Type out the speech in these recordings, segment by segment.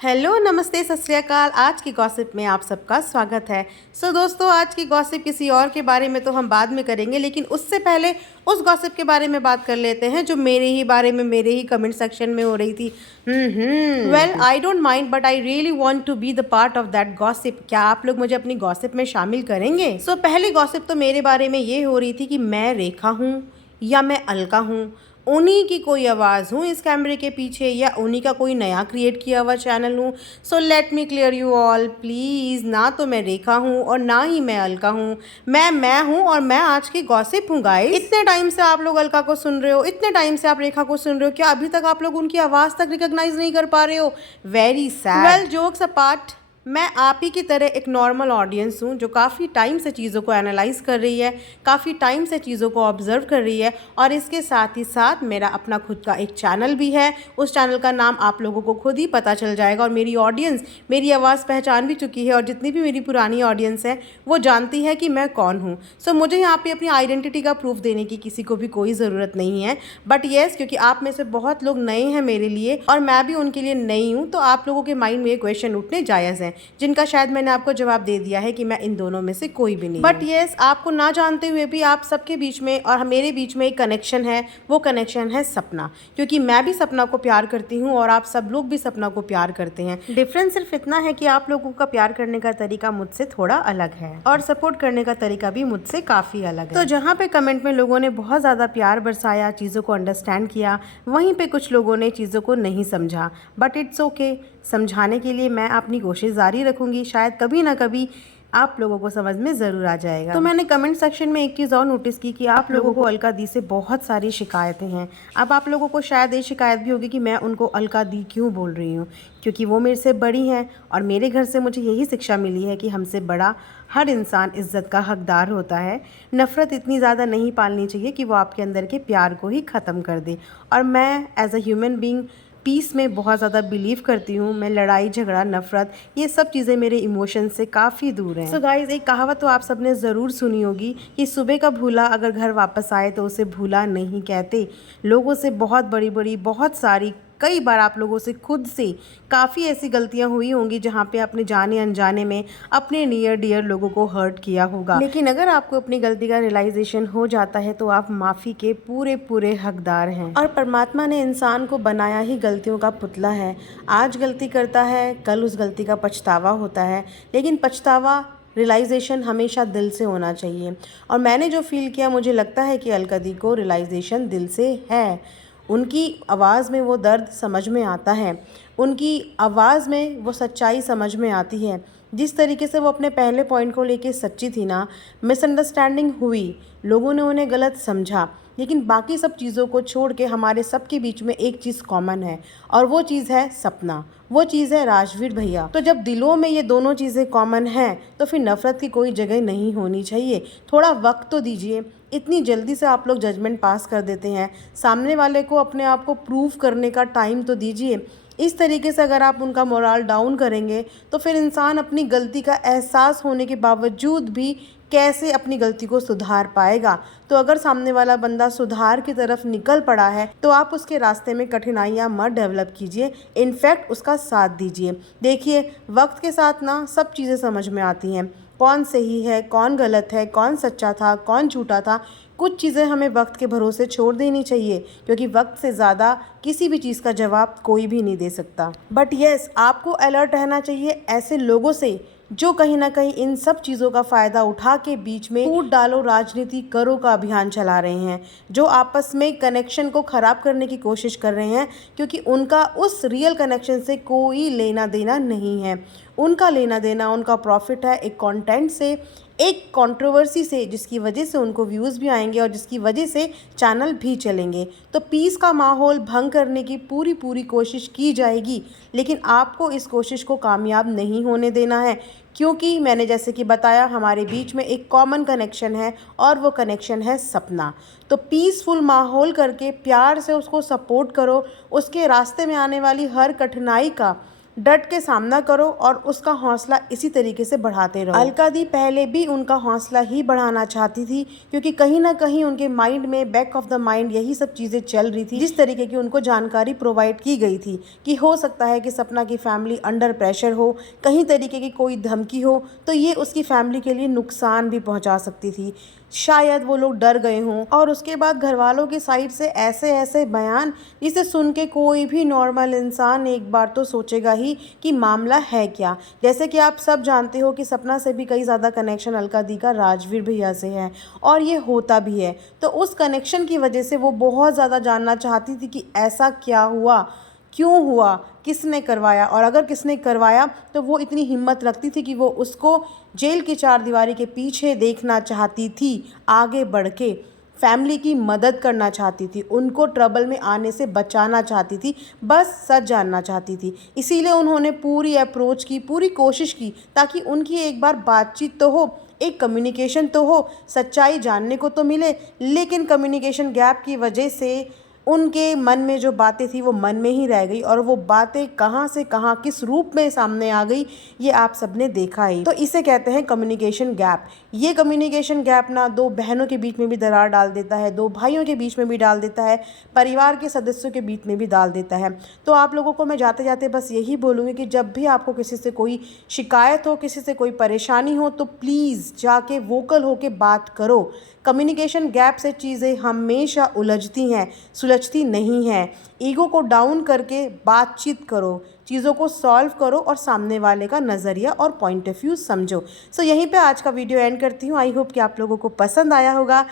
Hello, नमस्ते, सत श्री अकाल। आज की गॉसिप में आप सबका स्वागत है। दोस्तों, आज की गॉसिप किसी और के बारे में तो हम बाद में करेंगे, लेकिन उससे पहले उस गॉसिप के बारे में बात कर लेते हैं जो मेरे ही बारे में मेरे ही कमेंट सेक्शन में हो रही थी। Well, I don't mind but I really want to be the part of that gossip. क्या आप लोग मुझे अपनी गॉसिप में शामिल करेंगे? पहली गॉसिप तो मेरे बारे में ये हो रही थी कि मैं रेखा हूँ या मैं अलका हूँ, उन्हीं की कोई आवाज़ हूँ इस कैमरे के पीछे, या उन्हीं का कोई नया क्रिएट किया हुआ चैनल हूँ। Let me clear you all please, ना तो मैं रेखा हूँ और ना ही मैं अलका हूँ। मैं हूँ और मैं आज की गॉसिप हूँ गाइस। इतने टाइम से आप लोग अलका को सुन रहे हो, इतने टाइम से आप रेखा को सुन रहे हो, क्या अभी तक आप लोग उनकी आवाज़ तक रिकॉग्नाइज नहीं कर पा रहे हो? Very sad. Well, jokes apart, मैं आप ही की तरह एक नॉर्मल ऑडियंस हूँ जो काफ़ी टाइम से चीज़ों को एनालाइज कर रही है, काफ़ी टाइम से चीज़ों को ऑब्जर्व कर रही है, और इसके साथ ही साथ मेरा अपना खुद का एक चैनल भी है। उस चैनल का नाम आप लोगों को खुद ही पता चल जाएगा, और मेरी ऑडियंस मेरी आवाज़ पहचान भी चुकी है, और जितनी भी मेरी पुरानी ऑडियंस है वो जानती है कि मैं कौन हूँ। मुझे यहाँ पे अपनी आइडेंटिटी का प्रूफ देने की किसी को भी कोई ज़रूरत नहीं है। बट येस, क्योंकि आप में से बहुत लोग नए हैं मेरे लिए और मैं भी उनके लिए नई हूँ, तो आप लोगों के माइंड में ये क्वेश्चन उठने जायज़ है, जिनका शायद मैंने आपको जवाब दे दिया है कि मैं इन दोनों में से कोई भी नहीं। बट येस, आपको ना जानते हुए भी आप सबके बीच में और मेरे बीच में एक कनेक्शन है। वो कनेक्शन है सपना, क्योंकि मैं भी सपना को प्यार करती हूँ और आप सब लोग भी सपना को प्यार करते हैं। डिफरेंस सिर्फ इतना है कि आप लोगों का प्यार करने का तरीका मुझसे थोड़ा अलग है और सपोर्ट करने का तरीका भी मुझसे काफ़ी अलग है। तो जहाँ पे कमेंट में लोगों ने बहुत ज़्यादा प्यार बरसाया, चीज़ों को अंडरस्टैंड किया, वहीं पे कुछ लोगों ने चीज़ों को नहीं समझा। बट इट्स ओके, समझाने के लिए मैं अपनी कोशिश जारी रखूँगी। शायद कभी ना कभी आप लोगों को समझ में ज़रूर आ जाएगा। तो मैंने कमेंट सेक्शन में एक चीज़ और नोटिस की कि आप लोगों को अलका दी से बहुत सारी शिकायतें हैं। अब आप लोगों को शायद ये शिकायत भी होगी कि मैं उनको अलका दी क्यों बोल रही हूँ, क्योंकि वो मेरे से बड़ी हैं और मेरे घर से मुझे यही शिक्षा मिली है कि हमसे बड़ा हर इंसान इज्जत का हकदार होता है। नफ़रत इतनी ज़्यादा नहीं पालनी चाहिए कि वो आपके अंदर के प्यार को ही ख़त्म कर दे। और मैं as a human being peace में बहुत ज़्यादा बिलीव करती हूँ। मैं लड़ाई झगड़ा नफ़रत ये सब चीज़ें मेरे इमोशन से काफ़ी दूर हैं। गाइज़, एक कहावत तो आप सबने ज़रूर सुनी होगी कि सुबह का भूला अगर घर वापस आए तो उसे भूला नहीं कहते। लोगों से बहुत बड़ी बड़ी बहुत सारी कई बार आप लोगों से खुद से काफ़ी ऐसी गलतियां हुई होंगी जहां पे आपने जाने अनजाने में अपने नियर डियर लोगों को हर्ट किया होगा। लेकिन अगर आपको अपनी गलती का रियलाइजेशन हो जाता है तो आप माफ़ी के पूरे पूरे हकदार हैं। और परमात्मा ने इंसान को बनाया ही गलतियों का पुतला है। आज गलती करता है, कल उस गलती का पछतावा होता है, लेकिन पछतावा रियलाइजेशन हमेशा दिल से होना चाहिए। और मैंने जो फील किया, मुझे लगता है कि अलका दी को रियलाइजेशन दिल से है। उनकी आवाज़ में वो दर्द समझ में आता है, उनकी आवाज़ में वो सच्चाई समझ में आती है। जिस तरीके से वो अपने पहले पॉइंट को लेके सच्ची थी ना, मिसअंडरस्टैंडिंग हुई, लोगों ने उन्हें गलत समझा, लेकिन बाकी सब चीज़ों को छोड़ के हमारे सबके बीच में एक चीज़ कॉमन है, और वो चीज़ है सपना, वो चीज़ है राजवीर भैया। तो जब दिलों में ये दोनों चीज़ें कॉमन हैं तो फिर नफ़रत की कोई जगह नहीं होनी चाहिए। थोड़ा वक्त तो दीजिए। इतनी जल्दी से आप लोग जजमेंट पास कर देते हैं। सामने वाले को अपने आप को प्रूव करने का टाइम तो दीजिए। इस तरीके से अगर आप उनका मोरल डाउन करेंगे तो फिर इंसान अपनी गलती का एहसास होने के बावजूद भी कैसे अपनी गलती को सुधार पाएगा? तो अगर सामने वाला बंदा सुधार की तरफ निकल पड़ा है तो आप उसके रास्ते में कठिनाइयाँ मत डेवलप कीजिए, इनफैक्ट उसका साथ दीजिए। देखिए, वक्त के साथ ना सब चीज़ें समझ में आती हैं, कौन सही है, कौन गलत है, कौन सच्चा था, कौन झूठा था। कुछ चीज़ें हमें वक्त के भरोसे छोड़ देनी चाहिए, क्योंकि वक्त से ज़्यादा किसी भी चीज़ का जवाब कोई भी नहीं दे सकता। बट येस, आपको अलर्ट रहना चाहिए ऐसे लोगों से जो कहीं ना कहीं इन सब चीज़ों का फ़ायदा उठा के बीच में फूट डालो राजनीति करो का अभियान चला रहे हैं, जो आपस में कनेक्शन को ख़राब करने की कोशिश कर रहे हैं, क्योंकि उनका उस रियल कनेक्शन से कोई लेना देना नहीं है। उनका लेना देना, उनका प्रॉफिट है एक कंटेंट से, एक कंट्रोवर्सी से, जिसकी वजह से उनको व्यूज़ भी आएंगे और जिसकी वजह से चैनल भी चलेंगे। तो पीस का माहौल भंग करने की पूरी पूरी कोशिश की जाएगी, लेकिन आपको इस कोशिश को कामयाब नहीं होने देना है, क्योंकि मैंने जैसे कि बताया हमारे बीच में एक कॉमन कनेक्शन है और वो कनेक्शन है सपना। तो पीसफुल माहौल करके प्यार से उसको सपोर्ट करो, उसके रास्ते में आने वाली हर कठिनाई का डट के सामना करो और उसका हौसला इसी तरीके से बढ़ाते रहो। अलका दी पहले भी उनका हौसला ही बढ़ाना चाहती थी, क्योंकि कहीं ना कहीं उनके माइंड में, बैक ऑफ द माइंड, यही सब चीज़ें चल रही थी। जिस तरीके की उनको जानकारी प्रोवाइड की गई थी कि हो सकता है कि सपना की फैमिली अंडर प्रेशर हो, कहीं तरीके की कोई धमकी हो, तो ये उसकी फैमिली के लिए नुकसान भी पहुंचा सकती थी। शायद वो लोग डर गए हों, और उसके बाद घर वालों की साइड से ऐसे ऐसे बयान, जिसे सुन के कोई भी नॉर्मल इंसान एक बार तो सोचेगा ही कि मामला है क्या। जैसे कि आप सब जानते हो कि सपना से भी कई ज़्यादा कनेक्शन अलका दी का राजवीर भैया से है, और ये होता भी है। तो उस कनेक्शन की वजह से वो बहुत ज़्यादा जानना चाहती थी कि ऐसा क्या हुआ, क्यों हुआ, किसने करवाया, और अगर किसने करवाया तो वो इतनी हिम्मत रखती थी कि वो उसको जेल की चारदीवारी के पीछे देखना चाहती थी, आगे बढ़ के फैमिली की मदद करना चाहती थी, उनको ट्रबल में आने से बचाना चाहती थी, बस सच जानना चाहती थी। इसीलिए उन्होंने पूरी अप्रोच की, पूरी कोशिश की, ताकि उनकी एक बार बातचीत तो हो, एक कम्युनिकेशन तो हो, सच्चाई जानने को तो मिले। लेकिन कम्युनिकेशन गैप की वजह से उनके मन में जो बातें थी वो मन में ही रह गई, और वो बातें कहाँ से कहाँ किस रूप में सामने आ गई, ये आप सबने देखा ही। तो इसे कहते हैं कम्युनिकेशन गैप। ये कम्युनिकेशन गैप ना दो बहनों के बीच में भी दरार डाल देता है, दो भाइयों के बीच में भी डाल देता है, परिवार के सदस्यों के बीच में भी डाल देता है। तो आप लोगों को मैं जाते जाते बस यही बोलूँगी कि जब भी आपको किसी से कोई शिकायत हो, किसी से कोई परेशानी हो, तो प्लीज़ जाके वोकल होके बात करो। कम्युनिकेशन गैप से चीज़ें हमेशा उलझती हैं, सुलझती नहीं हैं। ईगो को डाउन करके बातचीत करो, चीज़ों को सॉल्व करो, और सामने वाले का नज़रिया और पॉइंट ऑफ व्यू समझो। सो यहीं पे आज का वीडियो एंड करती हूँ। आई होप कि आप लोगों को पसंद आया होगा।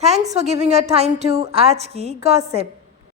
Thanks for giving a time to आज की गॉसिप।